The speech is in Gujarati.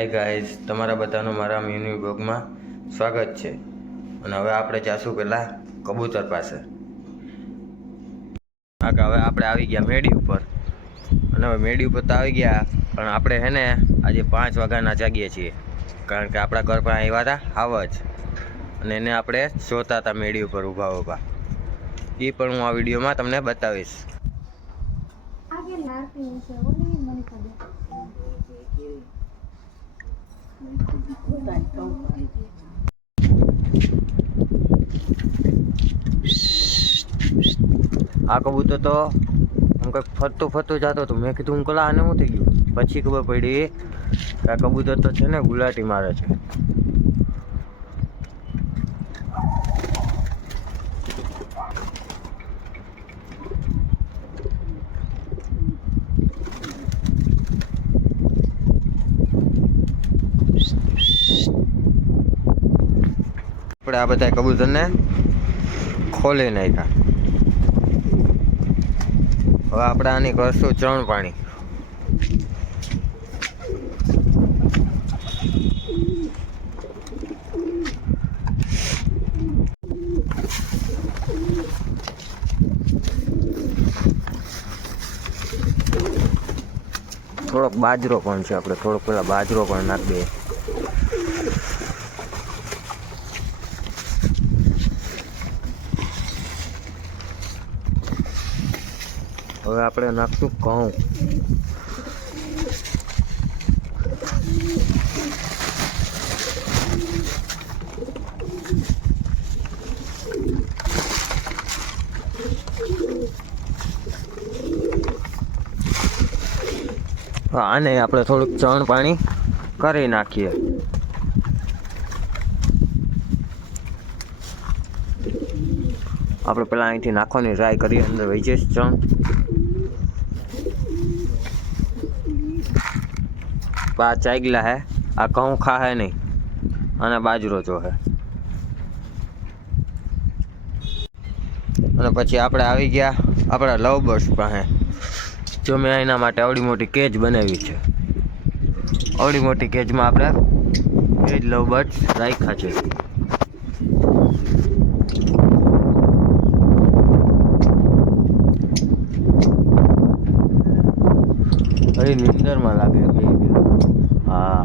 હાય ગાઈઝ, તમારા બધાનું મારા મિની બ્લોગમાં સ્વાગત છે. અને હવે આપણે જાશું પેલા કબૂતર પાસે. હવે આપણે આવી ગયા મેડી ઉપર. અને હવે મેડી ઉપર તો આવી ગયા, પણ આપણે હે ને આજે 5 વાગ્યાના જાગીએ છીએ, કારણ કે આપણા ઘર પર આવ્યા હતા હાવજ, અને એને આપણે જોતા હતા મેડી ઉપર ઊભા. એ પણ હું આ વિડીયોમાં તમને બતાવીશ. આ કબૂતર તો આમ કંઈક ફરતું જતો હતો. મેં કીધું હું કલા આને શું થઈ ગયું, પછી ખબર પડી કે આ કબૂતર તો છે ને ગુલાટી મારે છે. આપણે આ બધા કબૂતરને ખોલી નાખ્યા. હવે આપણે આની કરશું ચણ પાણી. થોડોક બાજરો પણ છે, આપણે થોડોક પેલા બાજરો પણ નાખી દઈએ. હવે આપણે નાખશું ઘઉં. આને આપણે થોડુંક ચણ પાણી કરી નાખીએ. આપણે પેલા અહીંથી નાખવાની ટ્રાય કરીએ, અંદર વહી જઈશ ચણ. આ ચાગલા હે, આ ઘઉં ખાહે નહીં, અને બાજરો જો હે. અને પછી આપણે આવી ગયા આપણા લવ બર્ડ્સ પાસે. જો મેં એના માટે આવડી મોટી કેજ બનાવી છે. આવડી મોટી કેજમાં આપણે કેજ લવ બર્ડ્સ રાખ્યા છે. હરી નિંદરમાં લાગે બે. હા,